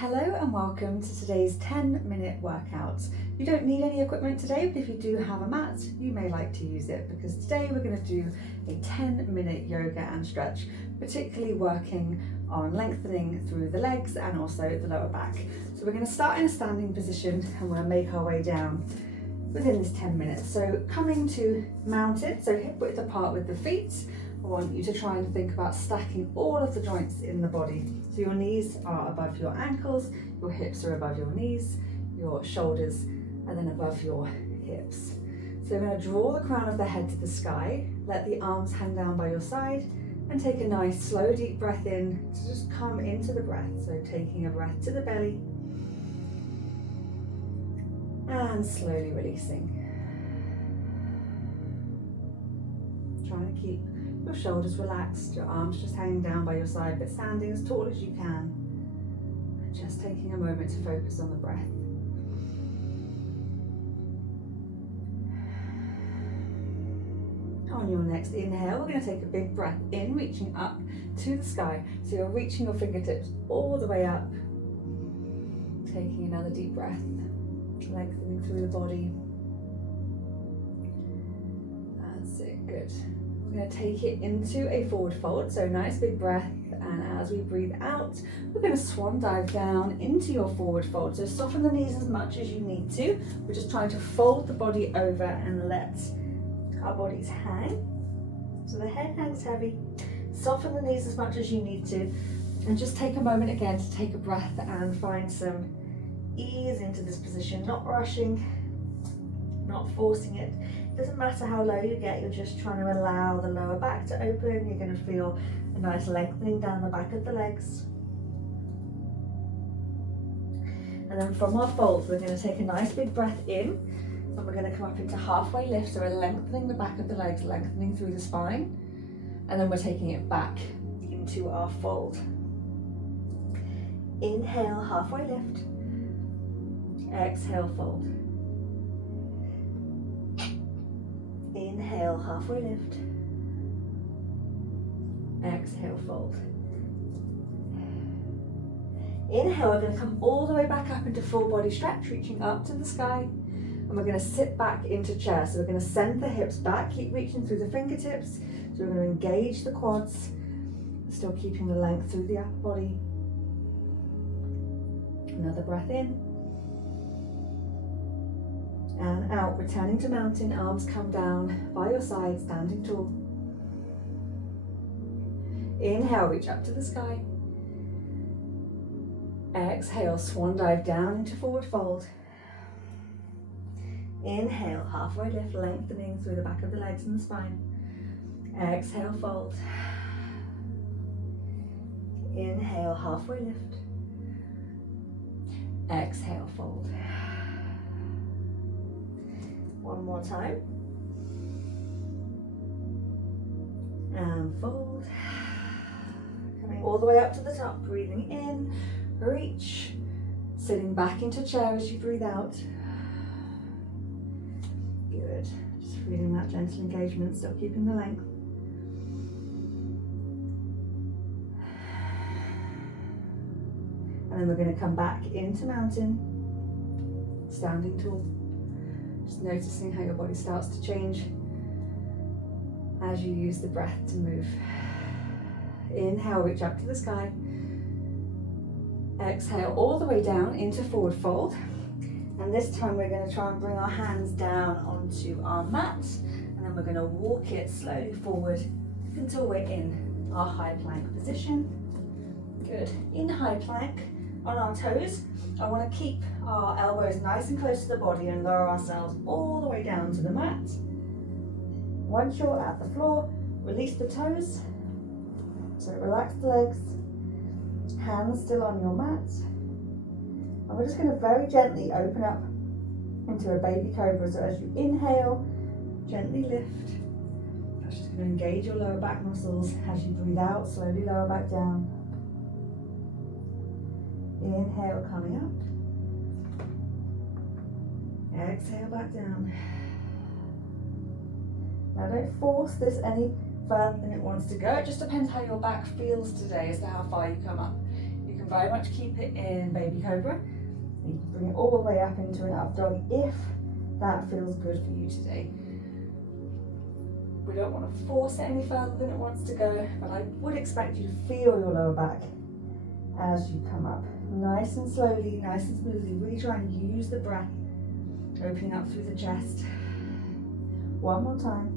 Hello and welcome to today's 10-minute workout. You don't need any equipment today, but if you do have a mat, you may like to use it because today we're going to do a 10-minute yoga and stretch, particularly working on lengthening through the legs and also the lower back. So we're going to start in a standing position and we'll make our way down within this 10 minutes. So coming to mountain, so hip width apart with the feet. I want you to try and think about stacking all of the joints in the body. So your knees are above your ankles, your hips are above your knees, your shoulders, and then above your hips. So we're going to draw the crown of the head to the sky, let the arms hang down by your side, and take a nice slow deep breath in to just come into the breath. So taking a breath to the belly, and slowly releasing. Trying to keep your shoulders relaxed, your arms just hanging down by your side, but standing as tall as you can. And just taking a moment to focus on the breath. On your next inhale, we're going to take a big breath in, reaching up to the sky. So you're reaching your fingertips all the way up. Taking another deep breath, lengthening through the body. That's it, good. We're going to take it into a forward fold, so nice big breath, and as we breathe out, we're going to swan dive down into your forward fold. So soften the knees as much as you need to. We're just trying to fold the body over and let our bodies hang. So the head hangs heavy. Soften the knees as much as you need to, and just take a moment again to take a breath and find some ease into this position, not rushing, not forcing it. Doesn't matter how low you get, you're just trying to allow the lower back to open. You're going to feel a nice lengthening down the back of the legs. And then from our fold, we're going to take a nice big breath in, and we're going to come up into halfway lift. So we're lengthening the back of the legs, lengthening through the spine, and then we're taking it back into our fold. Inhale, halfway lift. Exhale, fold. Inhale, halfway lift. Exhale, fold. Inhale, we're going to come all the way back up into full body stretch, reaching up to the sky. And we're going to sit back into chair. So we're going to send the hips back, keep reaching through the fingertips. So we're going to engage the quads, still keeping the length through the upper body. Another breath in. And out, returning to mountain, arms come down by your side, standing tall. Inhale, reach up to the sky. Exhale, swan dive down into forward fold. Inhale, halfway lift, lengthening through the back of the legs and the spine. Exhale, fold. Inhale, halfway lift. Exhale, fold. One more time. And fold. Coming all the way up to the top, breathing in, reach, sitting back into chair as you breathe out. Good. Just feeling that gentle engagement, still keeping the length. And then we're going to come back into mountain, standing tall. Just noticing how your body starts to change as you use the breath to move. Inhale, reach up to the sky. Exhale all the way down into forward fold. And this time we're going to try and bring our hands down onto our mat. And then we're going to walk it slowly forward until we're in our high plank position. Good. In high plank, on our toes, I want to keep our elbows nice and close to the body and lower ourselves all the way down to the mat. Once you're at the floor, release the toes. So relax the legs, hands still on your mat. And we're just going to very gently open up into a baby cobra. So as you inhale, gently lift. That's just going to engage your lower back muscles. As you breathe out, slowly lower back down. Inhale, coming up. Exhale, back down. Now don't force this any further than it wants to go. It just depends how your back feels today as to how far you come up. You can can very much keep it in baby cobra. You can bring it all the way up into an up dog if that feels good for you today. We don't want to force it any further than it wants to go, but I would expect you to feel your lower back as you come up. Nice and slowly, nice and smoothly, really try and use the breath, opening up through the chest. One more time.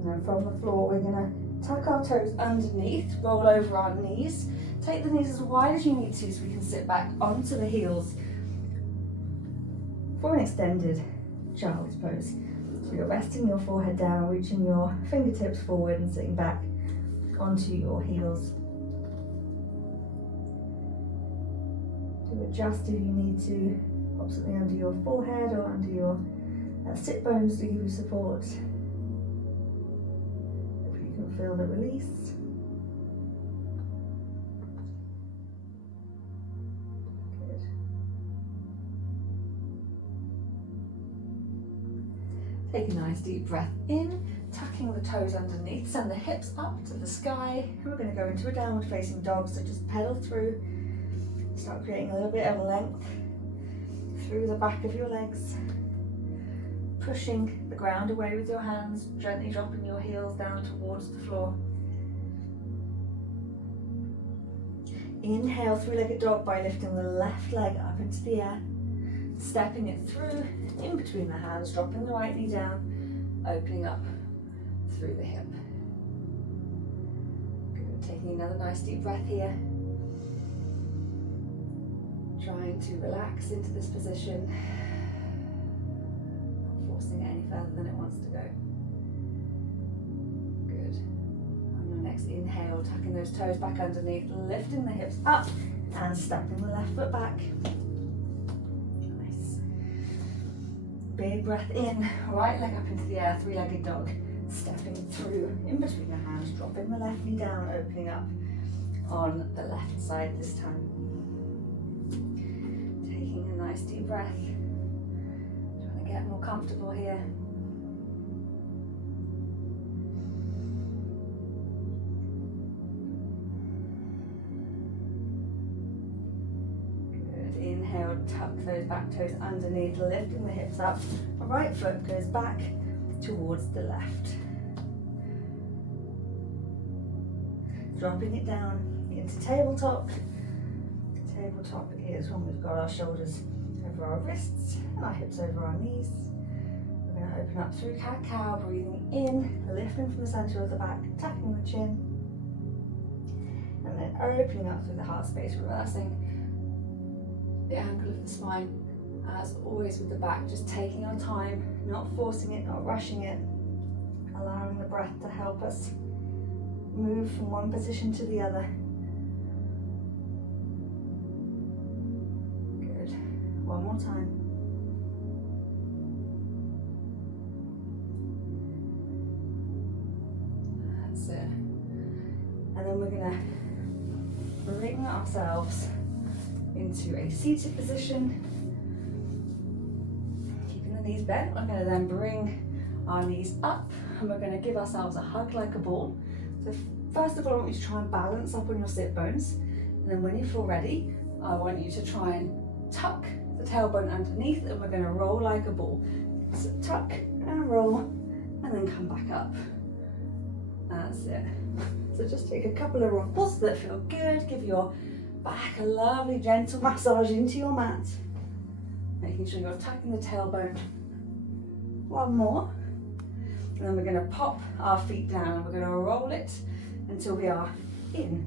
And then from the floor, we're gonna tuck our toes underneath, roll over our knees. Take the knees as wide as you need to so we can sit back onto the heels for an extended child's pose. So you're resting your forehead down, reaching your fingertips forward and sitting back onto your heels. To adjust if you need to, pop something under your forehead or under your sit bones to give you support. If you can feel the release. Take a nice deep breath in, tucking the toes underneath, send the hips up to the sky, and we're going to go into a downward facing dog, so just pedal through, start creating a little bit of length through the back of your legs, pushing the ground away with your hands, gently dropping your heels down towards the floor. Inhale, three-legged dog by lifting the left leg up into the air, stepping it through in between the hands, dropping the right knee down, opening up through the hip. Good. Taking another nice deep breath here. Trying to relax into this position, not forcing it any further than it wants to go. Good. On your next inhale, tucking those toes back underneath, lifting the hips up and stepping the left foot back. Big breath in, right leg up into the air, three-legged dog. Stepping through in between the hands, dropping the left knee down, opening up on the left side this time. Taking a nice deep breath. Trying to get more comfortable here. Inhale, tuck those back toes underneath, lifting the hips up. The right foot goes back towards the left. Dropping it down into tabletop. Tabletop is when we've got our shoulders over our wrists and our hips over our knees. We're going to open up through cat-cow, breathing in, lifting from the centre of the back, tucking the chin. And then opening up through the heart space, reversing the angle of the spine, as always with the back, just taking our time, not forcing it, not rushing it, allowing the breath to help us move from one position to the other. Good. One more time. That's it. And then we're going to bring ourselves into a seated position, keeping the knees bent. We're going to then bring our knees up and we're going to give ourselves a hug like a ball. So first of all, I want you to try and balance up on your sit bones, and then when you feel ready, I want you to try and tuck the tailbone underneath and we're going to roll like a ball. So tuck and roll and then come back up. That's it. So just take a couple of rolls that feel good, give your back a lovely gentle massage into your mat, making sure you're tucking the tailbone. One more, and then we're going to pop our feet down and we're going to roll it until we are in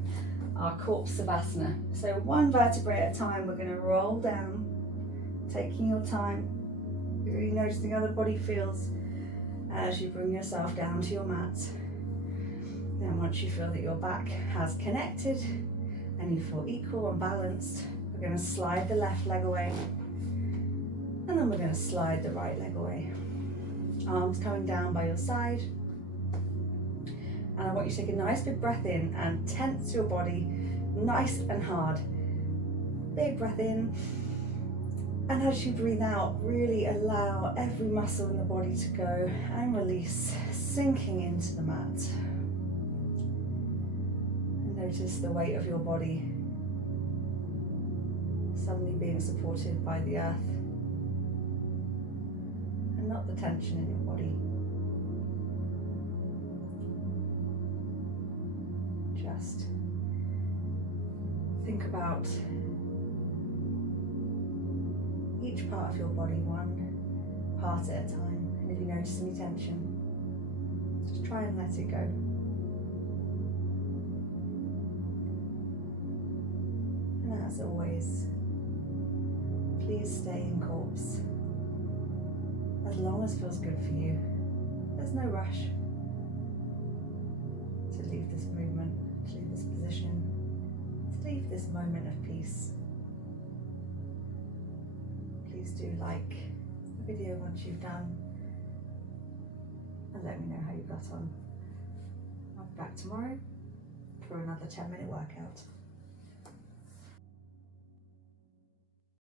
our corpse savasana. So one vertebrae at a time, we're going to roll down, taking your time, really noticing how the body feels as you bring yourself down to your mat. Then once you feel that your back has connected and you feel equal and balanced, we're going to slide the left leg away and then we're going to slide the right leg away. Arms coming down by your side. And I want you to take a nice big breath in and tense your body nice and hard. Big breath in And as you breathe out, really allow every muscle in the body to go and release, sinking into the mat. And notice the weight of your body suddenly being supported by the earth and not the tension in your body. Just think about each part of your body, one part at a time. And if you notice any tension, just try and let it go. And as always, please stay in corpse as long as feels good for you. There's no rush to leave this movement, to leave this position, to leave this moment of peace. Please do like the video once you've done and let me know how you got on. I'll be back tomorrow for another 10-minute workout.